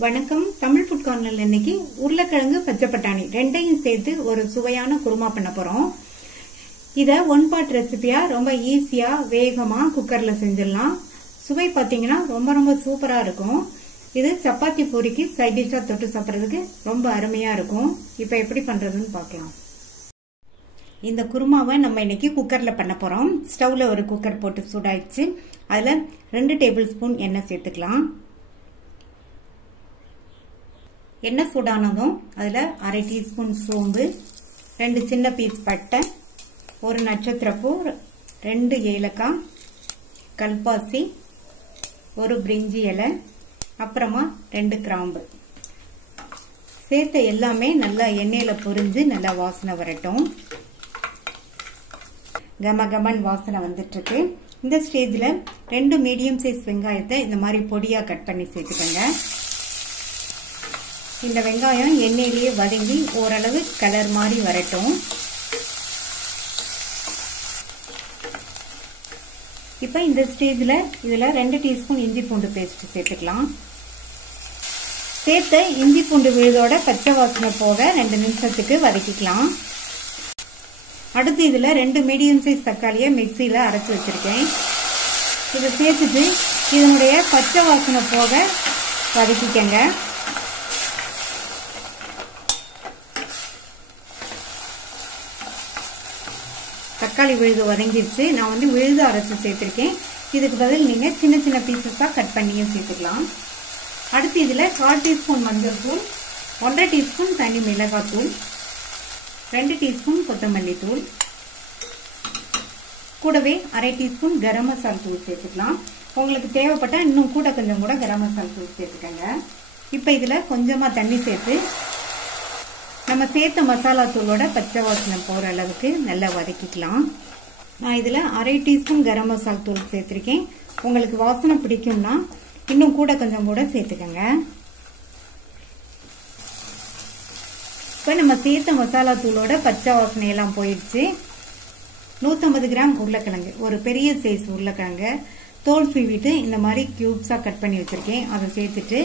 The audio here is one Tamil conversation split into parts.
வணக்கம். தமிழ் ஃபுட் கார்னர்ல இன்னைக்கு உருளைக்கிழங்கு பச்சை பட்டாணி ரெண்டையும் சேர்த்து ஒரு சுவையான குருமா பண்ண போறோம். இத ஒன் பார்ட் ரெசிபியா ரொம்ப ஈஸியா வேகமா குக்கர்ல செஞ்சிடலாம். சுவை பாத்தீங்கன்னா ரொம்ப சூப்பரா இருக்கும். இது சப்பாத்தி பூரிக்கு சைட் டிஷ்ஷா தொட்டு சாப்பிட்றதுக்கு ரொம்ப அருமையா இருக்கும். இப்ப எப்படி பண்றதுன்னு பார்க்கலாம். இந்த குருமாவை நம்ம இன்னைக்கு குக்கர்ல பண்ண போறோம். ஸ்டவ்ல ஒரு குக்கர் போட்டு சூடாயிடுச்சு. அதுல 2 டேபிள் ஸ்பூன் எண்ணெய் சேர்த்துக்கலாம். எண்ணெய் சூடானதும் அதுல 1/2 டீஸ்பூன் சோம்பு, 2 சின்ன பீஸ் பட்டை, 1 நட்சத்திரப்பூ, 2 ஏலக்காய், கல்பாசி, 1 பிரிஞ்சி இலை, அப்புறமா 2 கிராம்பு சேர்த்த எல்லாமே நல்லா எண்ணெயில பொரிஞ்சு நல்லா வாசனை வரட்டும். கமகமன் வாசனை வந்துட்டு இருக்கு. இந்த ஸ்டேஜ்ல 2 மீடியம் சைஸ் வெங்காயத்தை இந்த மாதிரி பொடியா கட் பண்ணி சேர்த்துக்கோங்க. இந்த வெங்காயம் எண்ணெயிலேயே வதங்கி ஓரளவு கலர் மாதிரி வரட்டும். இப்ப இந்த ஸ்டேஜ்ல இதுல 2 டீஸ்பூன் இஞ்சி பூண்டு பேஸ்ட் சேர்த்துக்கலாம். சேர்த்த இஞ்சி பூண்டு விழுதோட பச்சை வாசனை போக 2 நிமிஷத்துக்கு வதக்கிக்கலாம். அடுத்து இதுல 2 மீடியம் சைஸ் தக்காளியை மிக்சியில அரைச்சு வச்சிருக்கேன். இதை சேர்த்துட்டு இதனுடைய பச்சை வாசனை போக வதக்கிக்கங்க. தக்காளி விழுது வதங்கிடுச்சு. நான் விழுது அரைச்சு சேர்த்திருக்கேன். இதுக்கு பதில் நீங்க சின்ன சின்ன பீசஸா கட் பண்ணியும் சேர்த்துக்கலாம். அடுத்து இதுல 1/4 டீஸ்பூன் மஞ்சள் தூள், 1/2 டீஸ்பூன் தனி மிளகாய் தூள், 2 டீஸ்பூன் கொத்தமல்லி தூள், கூடவே 1/2 டீஸ்பூன் கரம் மசாலா தூள் சேர்த்துக்கலாம். உங்களுக்கு தேவைப்பட்டா இன்னும் கொஞ்சம் கூட கரம் மசாலா தூள் சேர்த்துக்கங்க. இப்ப இதுல கொஞ்சமா தண்ணி சேர்த்து நம்ம சேர்த்த மசாலா தூளோட பச்சை வாசனை போற அளவுக்கு நல்லா வதக்கிக்கலாம். நான் இதுல 1/2 டீஸ்பூன் கரம் மசாலா தூள் சேர்த்திருக்கேன். உங்களுக்கு வாசனை பிடிக்கும்னா இன்னும் கொஞ்சம் கூட சேர்த்துக்கங்க. இப்ப நம்ம சேர்த்த மசாலா தூளோட பச்சை வாசனை எல்லாம் போயிடுச்சு. 150 கிராம் உருளைக்கிழங்கு, ஒரு பெரிய சைஸ் உருளைக்கிழங்கு தோல் சீவிட்டு இந்த மாதிரி கியூப்ஸா கட் பண்ணி வச்சிருக்கேன். அதை சேர்த்துட்டு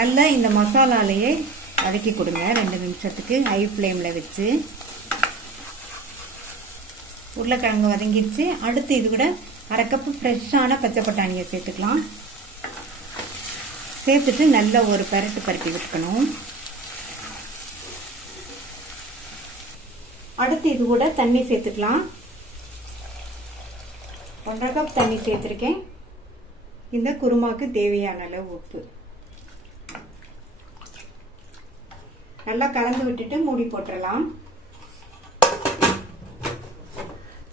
நல்லா இந்த மசாலாலேயே வதக்கி கொடுங்க. 2 நிமிஷத்துக்கு ஹை ஃப்ளேம்ல வச்சு. உருளைக்கிழங்கு வதங்கிடுச்சு. அடுத்து இது கூட 1/2 கப் ஃப்ரெஷ்ஷான பச்சை பட்டாணியை சேர்த்துக்கலாம். சேர்த்துட்டு நல்லா ஒரு பரட்டி விட்டுக்கணும். அடுத்து இது கூட தண்ணி சேர்த்துக்கலாம். 1/2 கப் தண்ணி சேர்த்திருக்கேன். இந்த குருமாக்கு தேவையான அளவு உப்பு நல்லா கலந்து விட்டுட்டு மூடி போட்டுடலாம்.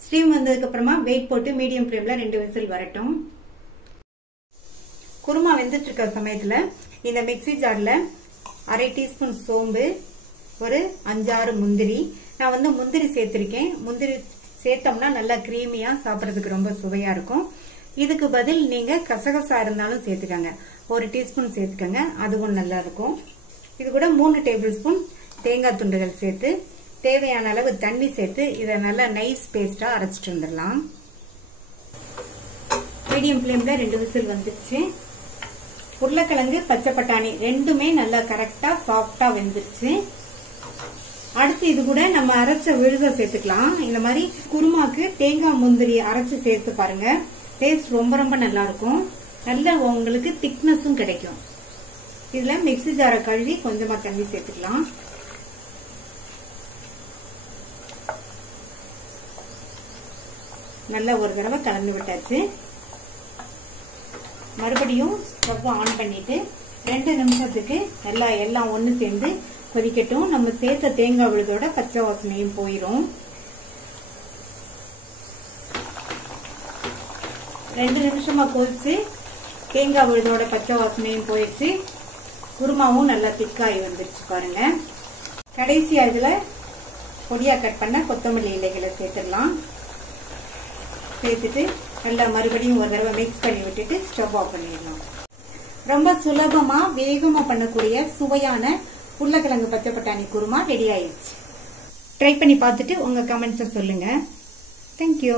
ஸ்டீம் வந்ததுக்கு அப்புறமா வெயிட் போட்டு மீடியம் ஃப்ளேம்ல 2 விசில் வரட்டும். குருமா வெந்துட்டு இருக்க சமயத்துல இந்த மிக்ஸி ஜார்ல 1/2 டீஸ்பூன் சோம்பு, ஒரு 5-6 முந்திரி, நான் முந்திரி சேர்த்திருக்கேன். முந்திரி சேர்த்தோம்னா நல்லா கிரீமியா சாப்பிடறதுக்கு ரொம்ப சுவையா இருக்கும். இதுக்கு பதில் நீங்க கசகசா இருந்தாலும் சேர்த்துக்கங்க. 1 டீஸ்பூன் சேர்த்துக்கங்க, அதுவும் நல்லா இருக்கும். இது கூட 3 டேபிள் ஸ்பூன் தேங்காய் துண்டுகள் சேர்த்து தேவையான அளவு தண்ணி சேர்த்து இதை நல்லா நைஸ் பேஸ்டா அரைச்சிட்டு வந்துடலாம். மீடியம் ஃப்ளேம்ல 2 விசில் வந்துருச்சு. உருளைக்கிழங்கு பச்சை பட்டாணி ரெண்டுமே நல்லா கரெக்டா சாஃப்டா வெந்துருச்சு. அடுத்து இது கூட நம்ம அரைச்ச விழுத சேர்த்துக்கலாம். இந்த மாதிரி குருமாக்கு தேங்காய் முந்திரி அரைச்சு சேர்த்து பாருங்க. டேஸ்ட் ரொம்ப நல்லா இருக்கும். நல்ல உங்களுக்கு திக்னஸும் கிடைக்கும். இதுல மிக்ஸி ஜாரை கழுவி கொஞ்சமா தண்ணி சேர்த்துக்கலாம். நல்லா ஒரு தடவை கலந்து விட்டாச்சு. மறுபடியும் ஸ்டவ் ஆன் பண்ணிட்டு 2 நிமிஷத்துக்கு நல்லா எல்லாம் ஒண்ணு சேர்ந்து கொதிக்கட்டும். நம்ம சேர்த்த தேங்காய் விழுதோட பச்சை வாசனையும் போயிடும். 2 நிமிஷமா கொதிச்சு தேங்காய் விழுதோட பச்சை வாசனையும் போயிடுச்சு. குருமாவும் நல்லா திக்காய் வந்துருச்சு பாருங்க. கடைசியா இதுல பொடியா கட் பண்ண கொத்தமல்லி இலைகளை சேர்த்துடலாம். சேர்த்துட்டு நல்லா மறுபடியும் ஒரு தடவை மிக்ஸ் பண்ணி விட்டுட்டு ஸ்டவ் ஆஃப் பண்ணிடலாம். ரொம்ப சுலபமா வேகமா பண்ணக்கூடிய சுவையான உருளைக்கிழங்கு பச்சை பட்டாணி குருமா ரெடி ஆயிடுச்சு. ட்ரை பண்ணி பார்த்துட்டு உங்க கமெண்ட்ஸை சொல்லுங்க. தேங்க்யூ.